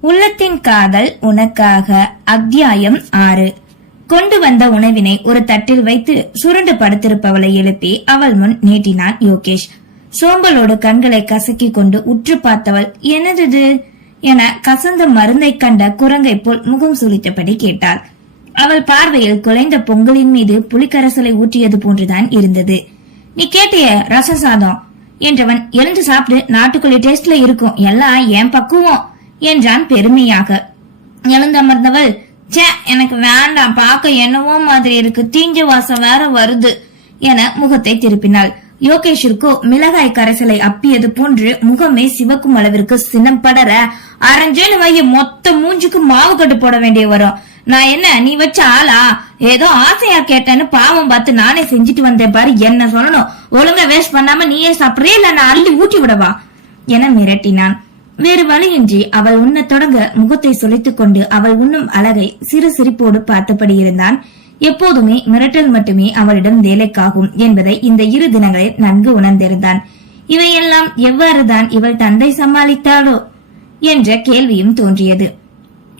உள்ளத்தின் காதல் உனக்காக. அத்தியாயம் ஆறு. கொண்டு வந்த உணவினை ஒரு தட்டில் வைத்து சுருண்டு படுத்திருப்பவளை எழுப்பி அவள் முன் நீட்டினான் யோகேஷ். சோம்பலோடு கண்களை கசக்கி கொண்டு உற்று பார்த்தவள் என்னது என கசந்த மருந்தை கண்ட குரங்கை போல் முகம் சுழித்தபடி கேட்டாள். அவள் பார்வையில் குலைந்த பொங்கலின் மீது புலிக்கரசலை ஊற்றியது போன்றுதான் இருந்தது. நீ கேட்டிய ரச சாதம் என்றவன் எழுந்து சாப்பிட்டு நாட்டுக்கோழி டேஸ்ட்ல இருக்கும். எல்லாம் என் பக்குவம்? என்றான் பெருமையாக. எழுந்தமர்ந்தவள் ச்சே எனக்கு வேண்டாம் பார்க்க என்னவோ மாதிரி இருக்கு தீஞ்ச வாசம் வேற வருது என முகத்தை திருப்பினாள். யோகேஷிற்கோ மிளகாய் கரைசலை அப்பியது போன்று முகமே சிவக்கும் அளவிற்கு சினம் படர அரைஞ்சேன்னு வைய மொத்த மூஞ்சுக்கு மாவு கட்டு போட வேண்டிய வரும். நான் என்ன நீ வச்ச ஆளா? ஏதோ ஆசையா கேட்டேன்னு பாவம் பார்த்து நானே செஞ்சுட்டு வந்தேன் பாரு என்ன சொல்லணும்? ஒழுங்கா வேஸ்ட் பண்ணாம நீயே சாப்பிடுறே இல்ல நான் அள்ளி ஊட்டி விடவா? என மிரட்டினான். வேறு வழியின்றி அவள் உண்ணத் தொடங்க முகத்தை சுளைத்துக் கொண்டு அவள் உண்ணும் அழகை சிறு சிரிப்போடு பார்த்தபடி இருந்தான். எப்போதுமே மிரட்டல் மட்டுமே அவளிடம் வேலைக்காகும் என்பதை இந்த இரு தினங்களில் நன்கு உணர்ந்திருந்தான். இவையெல்லாம் எவ்வாறுதான் இவள் தந்தை சமாளித்தாளோ என்ற கேள்வியும் தோன்றியது.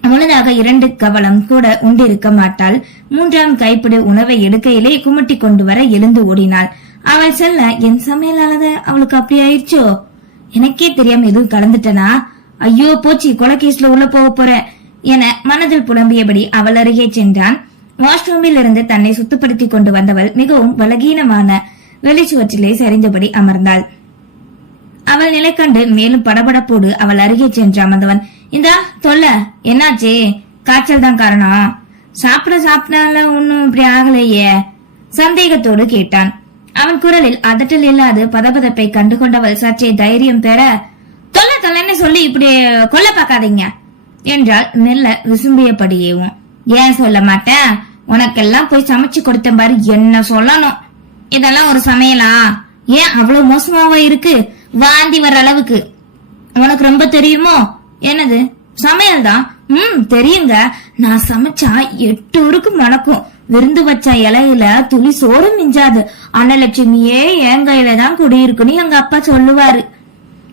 முன்னதாக இரண்டு கவலம் கூட உண்டிருக்க மாட்டாள். மூன்றாம் கைப்பிடி உணவை எடுக்கையிலே குமட்டி கொண்டு வர எழுந்து ஓடினாள். அவள் செல்ல என் சமையலாளத அவளுக்கு அப்படி ஆயிடுச்சோ? எனக்கே தெரியாம எதுவும் கலந்துட்டனா? ஐயோ போச்சு கொலகேஸ்ல உள்ள போக போறேன் என மனதில் புலம்பியபடி அவள் அருகே சென்றான். வாஷ்ரூமில் இருந்து தன்னை சுத்தப்படுத்திக் கொண்டு வந்தவள் மிகவும் பலகீனமான வெளிச்சுவற்றிலே சரிந்தபடி அமர்ந்தாள். அவள் நிலை கண்டு மேலும் படபடப்போடு அவள் அருகே சென்று அமர்ந்தவன் இந்தா தொல்ல என்னாச்சே? காய்ச்சல் தான் காரணம். சாப்பிட சாப்பிட்டால ஒன்னும் இப்படி ஆகலையே. சந்தேகத்தோடு கேட்டான். அவன் குரலில் அதட்டல் இல்லாது பதபதப்பை கண்டுகொண்டவள் சற்றே தைரியம் பெற தொல்ல தொல்லைன்னு சொல்லி இப்படி கொல்ல பார்க்காதீங்க என்றால் மெல்ல விசும்பியபடியேவும். ஏன் சொல்ல மாட்டேன்? உனக்கெல்லாம் போய் சமைச்சு கொடுத்த பாரு என்ன சொல்லணும்? இதெல்லாம் ஒரு சமையலா? ஏன் அவ்வளவு மோசமாவா இருக்கு? வாந்தி வர அளவுக்கு. உனக்கு ரொம்ப தெரியுமோ? என்னது? சமையல் தான் ம் தெரியுங்க. நான் சமைச்சா எட்டு ஊருக்கு மணக்கும். விருந்து வச்ச இலையில துளி சோறும் மிஞ்சாது. அன்னலட்சுமியே என் கையில தான் குடியிருக்குன்னு எங்க அப்பா சொல்லுவாரு.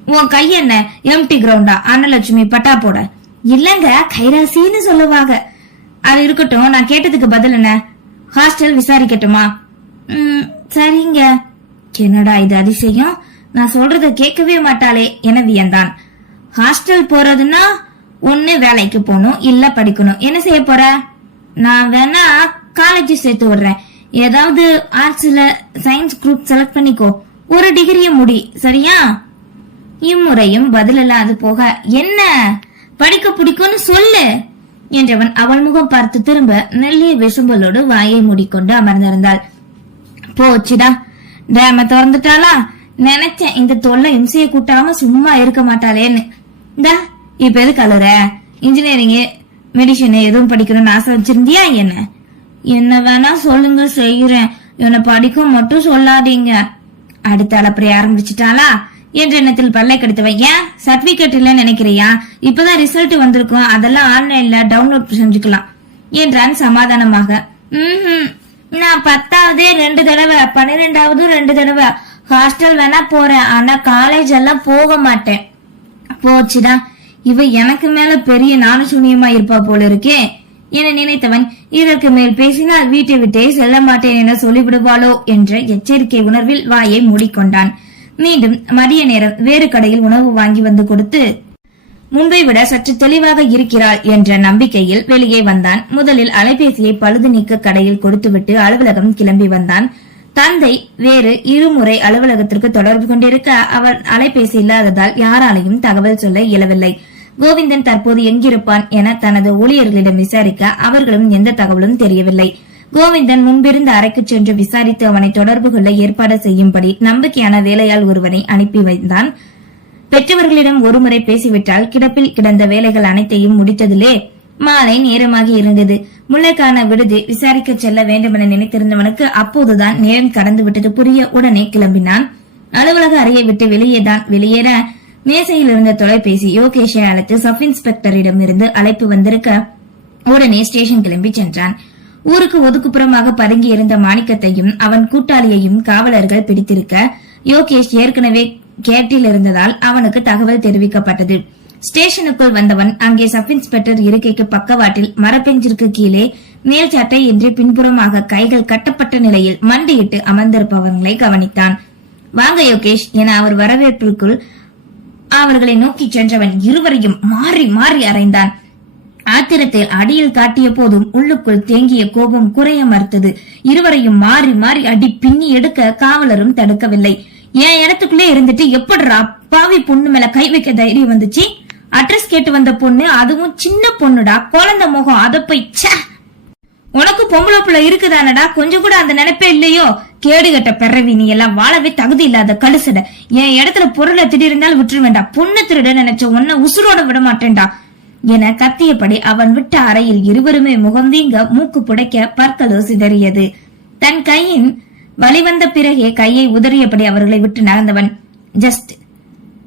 உன் கை என்ன? எம்டி கிரவுண்டா அன்னலட்சுமி பட்டா போட. இல்லங்க கைராசின்னு சொல்லுவாங்க. அது இருக்கட்டும் நான் கேட்டதுக்கு பதில் என்ன? ஹாஸ்டல் விசாரிக்கட்டுமா? ம், சரிங்க. என்னடா இது அதிசயம்? நான் சொல்றத கேட்கவே மாட்டாளே என வியந்தான். ஹாஸ்டல் போறதுன்னா ஒன்னு வேலைக்கு போகணும் இல்ல படிக்கணும். என்ன செய்ய போற? நான் வேணா காலேஜ் சேர்த்து விடுறேன். ஏதாவது ஆர்ட்ஸ்ல சயின்ஸ் குரூப் செலக்ட் பண்ணிக்கோ. ஒரு டிகிரிய முடி. சரியா? இம்முறையும் பதிலில்லாது போக. என்ன? படிக்க பிடிக்கும்னு சொல்லு. என்றவன் அவள் முகம் பார்த்து திரும்ப நெல்லிய விசும்பலோடு வாயை மூடிக்கொண்டு அமர்ந்திருந்தாள். போச்சுடா டேம திறந்துட்டாளா? நினைச்சேன் இந்த தொல்லை இம்சைய கூட்டாம சும்மா இருக்க மாட்டாளேன்னு. இந்தா இப்ப எது கலர இன்ஜினியரிங் மெடிசன் எதுவும் படிக்கணும்னு ஆசை வச்சிருந்தியா என்ன? என்ன வேணா சொல்லுங்க செய்யறேன். என்னை படிக்க மட்டும் சொல்லாதீங்க. அடுத்த அளப்பறை ஆரம்பிச்சிட்டாளா? என்ற எண்ணத்தில் பல்லை கடித்தவன் ஏன்? சர்டிபிகேட் இல்லைன்னு நினைக்கிறியா? இப்பதான் ரிசல்ட் வந்திருக்கும். அதெல்லாம் ஆன்லைன்ல டவுன்லோட் செஞ்சுக்கலாம். என்றான் சமாதானமாக. ம்ஹும். நான் பத்தாவதே ரெண்டு தடவை பன்னிரெண்டாவது ரெண்டு தடவை. ஹாஸ்டல் வேணா போறேன். ஆனா காலேஜ் எல்லாம் போக மாட்டேன். போச்சுடா. இவ எனக்கு மேல பெரிய நாணசூனியமா இருப்பா போல இருக்கே. என நினைத்தவன் இதற்கு மேல் பேசினால் வீட்டை விட்டே செல்ல மாட்டேன் என சொல்லிவிடுவாளோ? என்ற எச்சரிக்கை உணர்வில் வாயை மூடிக்கொண்டான். மீண்டும் மதிய நேரம் வேறு கடையில் உணவு வாங்கி வந்து கொடுத்து முன்பை விட சற்று தெளிவாக இருக்கிறாள் என்ற நம்பிக்கையில் வெளியே வந்தான். முதலில் அலைபேசியை பழுது நீக்க கடையில் கொடுத்துவிட்டு அலுவலகம் கிளம்பி வந்தான். தந்தை வேறு இருமுறை அலுவலகத்திற்கு தொடர்பு கொண்டிருக்க அவர் அலைபேசி இல்லாததால் யாராலையும் தகவல் சொல்ல இயலவில்லை. கோவிந்தன் தற்போது எங்கிருப்பான் என தனது ஊழியர்களிடம் விசாரிக்க அவர்களும் எந்த தகவலும் தெரியவில்லை. கோவிந்தன் முன்பிருந்த அறைக்கு சென்று விசாரித்து அவனை தொடர்பு கொள்ள ஏற்பாடு செய்யும்படி நம்பிக்கையான வேலையால் ஒருவனை அனுப்பி வைத்தான். பெற்றவர்களிடம் ஒருமுறை பேசிவிட்டால் கிடப்பில் கிடந்த வேலைகள் அனைத்தையும் முடித்ததிலே மாலை நேரமாகி இருந்தது. முல்லைக்கான விடுதி விசாரிக்க செல்ல வேண்டுமென நினைத்திருந்தவனுக்கு அப்போதுதான் நேரம் கடந்து விட்டது புரிய உடனே கிளம்பினான். அலுவலக அறையை விட்டு வெளியேதான் வெளியேற மேசையில் இருந்த தொலைபேசி யோகேஷை அழைத்து சப் இன்ஸ்பெக்டரிடம் இருந்து அழைப்பு வந்திருக்க உடனே ஸ்டேஷன் கிளம்பி சென்றான். ஊருக்கு ஒதுக்குப்புறமாக பதுங்கி இருந்த மாணிக்கத்தையும் அவன் கூட்டாளியையும் காவலர்கள் பிடித்திருக்க யோகேஷ் ஏற்கனவே கேட்டில் இருந்ததால் அவனுக்கு தகவல் தெரிவிக்கப்பட்டது. ஸ்டேஷனுக்குள் வந்தவன் அங்கே சப் இன்ஸ்பெக்டர் இருக்கைக்கு பக்கவாட்டில் மரப்பெஞ்சிற்கு கீழே மேல் சட்டை இன்றி பின்புறமாக கைகள் கட்டப்பட்ட நிலையில் மண்டியிட்டு அமர்ந்திருப்பவர்களை கவனித்தான். வாங்க யோகேஷ் என அவர் வரவேற்பிற்குள் அவர்களை நோக்கி சென்றவன் இருவரையும் மாறி மாறி அறைந்தான். ஆத்திரத்தில் அடியில் காட்டிய போதும் உள்ளுக்குள் தேங்கிய கோபம் குறைய மறுத்தது. இருவரையும் மாறி மாறி அடி பின்னி எடுக்க காவலரும் தடுக்கவில்லை. என் இடத்துக்குள்ளே இருந்துட்டு எப்படிரா பாவி பொண்ணு மேல கை வைக்க தைரியம் வந்துச்சு? அட்ரஸ் கேட்டு வந்த பொண்ணு அதுவும் சின்ன பொண்ணுடா குழந்தை முகம் அத போய் உனக்கு பொம்பளை பிள்ளை இருக்குதானடா? கொஞ்சம் கூட அந்த நினைப்பே இல்லையோ? கேடுகட்ட பிறவி நீ எல்லாம் வாழவே தகுதி இல்லாத கழுசட என் இடத்துல பொருளை திடீர்ந்தாலும் விட்டுருவேண்டா பொண்ணு திருட நினைச்ச உன்னை உசுரோட விட மாட்டேன்டா. என கத்தியபடி அவன் விட்ட அறையில் இருவருமே முகம் வீங்க மூக்கு புடைக்க பற்களோ சிதறியது தன் கையின் வழிவந்த பிறகே கையை உதறியபடி அவர்களை விட்டு நடந்தவன் ஜஸ்ட்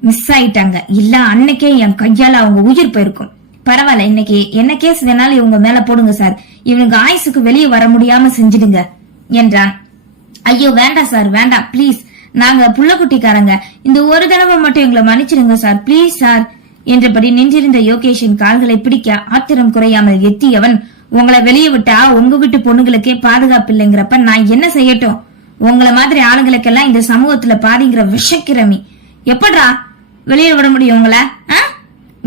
மிஸ் ஆயிட்டாங்க. இல்ல அன்னைக்கே என் கையால அவங்க உயிர் போயிருக்கும். பரவாயில்ல இன்னைக்கு என்ன கேஸ் வேணாலும் இவங்க மேல போடுங்க சார் இவனுக்கு ஆயுசுக்கு வெளியே வர முடியாம செஞ்சிடுங்க என்றான். ஐயோ வேண்டாம் சார் வேண்டாம். பிளீஸ் நாங்க புள்ளக்குட்டிக்காரங்க. இந்த ஒரு தடவை மட்டும் எங்களை மன்னிச்சிடுங்க சார். Please sir. என்றபடி நின்றிருந்த யோகேஷின் கால்களை பிடிக்க ஆத்திரம் குறையாமல் எத்தியவன் உங்களை வெளியே விட்டா உங்க வீட்டு பொண்ணுங்களுக்கே பாதுகாப்பு இல்லைங்கிறப்ப நான் என்ன செய்யட்டும்? உங்களை மாதிரி ஆளுங்களுக்கெல்லாம் இந்த சமூகத்துல பாதிங்கிற விஷக்கிரமி. எப்படா வெளியே விட முடியும் உங்களை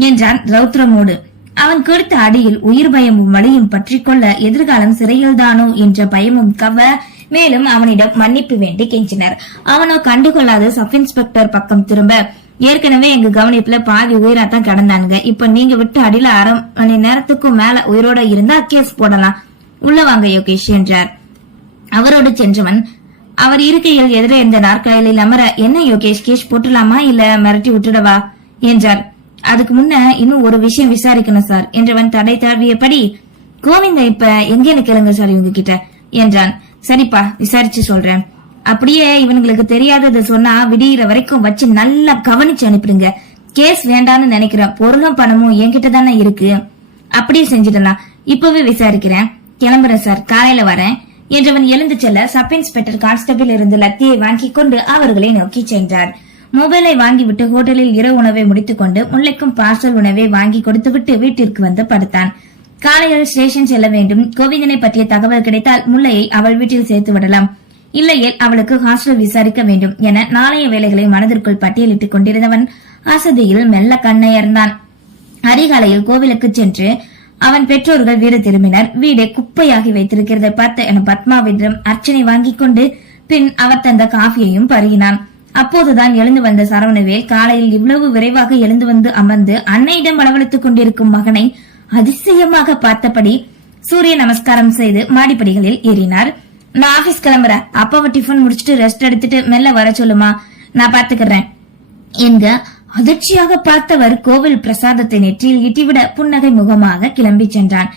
என்றான் ரௌத்ரமோடு. அவன் கொடுத்த அடியில் உயிர் பயமும் வழியும் பற்றிக் கொள்ள எதிர்காலம் சிறையில்தானோ என்ற பயமும் கவ மேலும் அவனிடம் மன்னிப்பு வேண்டி கெஞ்சினர். அவனோ கண்டுகொள்ளாத சப் இன்ஸ்பெக்டர் பக்கம் திரும்ப ஏற்கனவே எங்க கவனிப்புல பாதி உயிரா தான் கிடந்தானுங்க. இப்ப நீங்க விட்டு அடியில அரை மணி நேரத்துக்கும் மேல உயிரோட இருந்தா கேஸ் போடலாம். உள்ள வாங்க யோகேஷ் என்றார். அவரோடு சென்றவன் அவர் இருக்கையில் எதிரே இருந்த நாற்காலியில் அமர என்ன யோகேஷ் கேஷ் போட்டுலாமா இல்ல மிரட்டி விட்டுடவா? என்றார். அதுக்கு முன்ன இன்னும் ஒரு விஷயம் விசாரிக்கணும் சார். என்றவன் தடை தாழ்வியபடி கோவிந்த இப்ப எங்கேன்னு கேளுங்க சார் இவங்க கிட்ட என்றான். சரிப்பா விசாரிச்சு சொல்றேன். அப்படியே இவனுங்களுக்கு தெரியாததை சொன்னா விடியிற வரைக்கும் வச்சு நல்லா கவனிச்சு அனுப்பிடுங்க. கேஸ் வேண்டான்னு நினைக்கிற பொருளும் பணமும் என்கிட்ட தானே இருக்கு. அப்படியே செஞ்சிடலாம். இப்பவே விசாரிக்கிறேன். கிளம்புறேன் சார். காலையில வரேன். என்றவன் எழுந்து செல்ல சப் இன்ஸ்பெக்டர் கான்ஸ்டபிள் இருந்து லத்தியை வாங்கி கொண்டு அவர்களை நோக்கி சென்றார். மொபைலை வாங்கிவிட்டு ஹோட்டலில் இரவு உணவை முடித்துக் கொண்டு முல்லைக்கும் பார்சல் உணவை வாங்கி கொடுத்துவிட்டு வீட்டிற்கு வந்து படுத்தான். காலையில் ஸ்டேஷன் செல்ல வேண்டும். கோவிந்தனை பற்றிய தகவல் கிடைத்தால் முல்லையை அவள் வீட்டில் சேர்த்து விடலாம். இல்லையில் அவளுக்கு ஹாஸ்டல் விசாரிக்க வேண்டும் என நாளைய வேலைகளை மனதிற்குள் பட்டியலிட்டுக் கொண்டிருந்தவன் அசதியில் மெல்ல கண்ணையர்ந்தான். அதிகாலையில் கோவிலுக்கு சென்று அவன் பெற்றோர்கள் வீடு திரும்பினர். வீடை குப்பையாகி வைத்திருக்கிறதை பார்த்த என பத்மாவிடம் அர்ச்சனை வாங்கிக் கொண்டு பின் அவர் தந்த காஃபியையும் பருகினான். அப்போதுதான் எழுந்து வந்த சரவணவேல் காலையில் இவ்வளவு விரைவாக எழுந்து வந்து அமர்ந்து அன்னையிடம் அளவளித்துக் கொண்டிருக்கும் மகனை அதிசயமாக பார்த்தபடி சூரிய நமஸ்காரம் செய்து மாடிப்படிகளில் ஏறினார். நான் ஆபீஸ் கிளம்புறேன். அப்பாவை டிஃபன் முடிச்சிட்டு ரெஸ்ட் எடுத்துட்டு மெல்ல வர சொல்லுமா? நான் பாத்துக்கிறேன். என்க அதிர்ச்சியாக பார்த்தவர் கோவில் பிரசாதத்தை நெற்றியில் இட்டிவிட புன்னகை முகமாக கிளம்பி சென்றான்.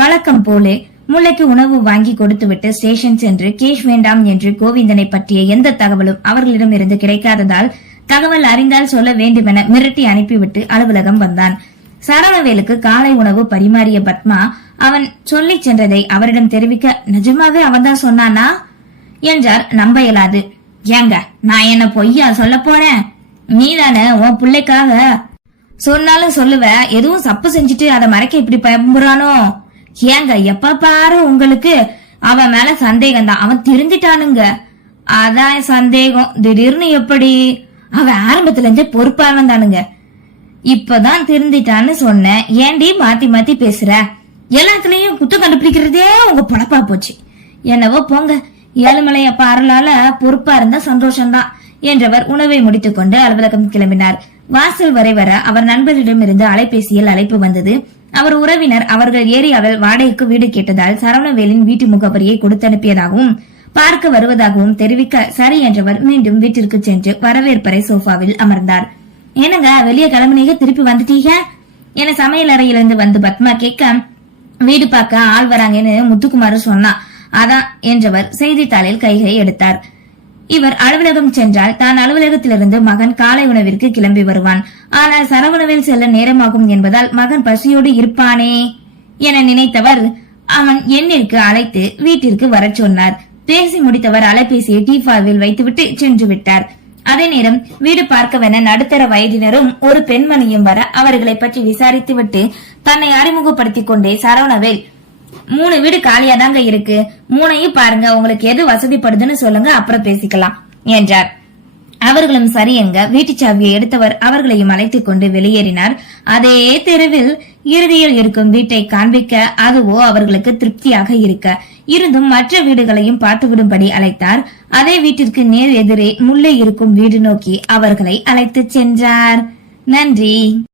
வழக்கம் போலே முல்லைக்கு உணவு வாங்கி கொடுத்துவிட்டு ஸ்டேஷன் சென்று கேஷ் வேண்டாம் என்று கோவிந்தனை பற்றிய எந்த தகவலும் அவர்களிடமிருந்து கிடைக்காததால் தகவல் அறிந்தால் சொல்ல வேண்டுமென மிரட்டி அனுப்பிவிட்டு அலுவலகம் வந்தான். சரவணவேலுக்கு காலை உணவு பரிமாறிய பத்மா அவன் சொல்லிச் சென்றதை அவரிடம் தெரிவிக்க நிஜமாவே அவன்தான் சொன்னானா? என்றார் நம்ப இயலாது ஏங்க நான் என்ன பொய்யா சொல்ல போறேன்? நீதானே உன் பிள்ளைக்காக சொன்னாலும் சொல்லுவ எதுவும் சப்பு செஞ்சுட்டு அதை மறைக்க இப்படி பயம்புறானோ? ஏங்க எப்ப பாரு உங்களுக்கு? அவன் மேல சந்தேகம் தான். அவன் திருந்திட்டானுங்க. அதான் சந்தேகம். திடீர்னு எப்படி? அவன் ஆரம்பத்துல இருந்தே பொறுப்பாவன் தானுங்க இப்பதான் திருந்திட்டான்னு சொன்னேன் ஏண்டி மாத்தி மாத்தி பேசுற? எல்லாத்துலயும் குத்தம் கண்டுபிடிக்கிறதே உங்க பொழப்பா போச்சு. என்னவோ போங்க. ஏழுமலைய அப்ப அருளால பொறுப்பா இருந்தா சந்தோஷம்தான் என்றவர் உணவை முடித்துக்கொண்டு அலுவலகம் கிளம்பினார். வாசல் வரை வர அவர் நண்பரிடமிருந்து அலைபேசியில் அழைப்பு வந்தது. அவர் உறவினர் அவர்கள் ஏரியாவில் வாடகைக்கு வீடு கேட்டதால் சரவணவேலின் வீட்டு முகவரியை கொடுத்தனுப்பியதாகவும் பார்க்க வருவதாகவும் தெரிவிக்க சரி என்றவர் மீண்டும் வீட்டிற்கு சென்று வரவேற்பறை சோஃபாவில் அமர்ந்தார். என்னங்க வெளியே கிளம்புனீங்க திருப்பி வந்துட்டீங்க? என சமையல் அறையிலிருந்து வந்து பத்மா கேட்க வீடு பார்க்க ஆள் வராங்கன்னு முத்துக்குமார் சொன்னா. அதான் என்றவர் செய்தித்தாளில் கைகளை எடுத்தார். இவர் அலுவலகம் சென்றால் தான் அலுவலகத்திலிருந்து மகன் காலை உணவிற்கு கிளம்பி வருவான். ஆனால் சரவணவில் செல்ல நேரமாகும் என்பதால் மகன் பசியோடு இருப்பானே என நினைத்தவர் அவன் எண்ணிற்கு அழைத்து வீட்டிற்கு வரச் சொன்னார். பேசி முடித்தவர் அலைபேசியை டீஃபாவில் வைத்துவிட்டு சென்று விட்டார். அதே நேரம் வீடு பார்க்கவென நடுத்தர வயதினரும் ஒரு பெண்மணியும் வர அவர்களை பற்றி விசாரித்துவிட்டு தன்னை அறிமுகப்படுத்திக் கொண்டே சரவணவேல் மூணு வீடு காலியா தாங்க இருக்கு. மூணையும் பாருங்க உங்களுக்கு எது வசதிப்படுதுன்னு சொல்லுங்க அப்புறம் பேசிக்கலாம் என்றார். அவர்களும் சரியங்க வீட்டு சாவியை எடுத்தவர் அவர்களையும் அழைத்துக் கொண்டு வெளியேறினார். அதே தெருவில் இறுதியில் இருக்கும் வீட்டை காண்பிக்க அதுவோ அவர்களுக்கு திருப்தியாக இருக்க. இருந்தும் மற்ற வீடுகளையும் பார்த்துவிடும்படி அழைத்தார். அதே வீட்டிற்கு நேர் எதிரே முல்லை இருக்கும் வீடு நோக்கி அவர்களை அழைத்துச் சென்றார். நன்றி.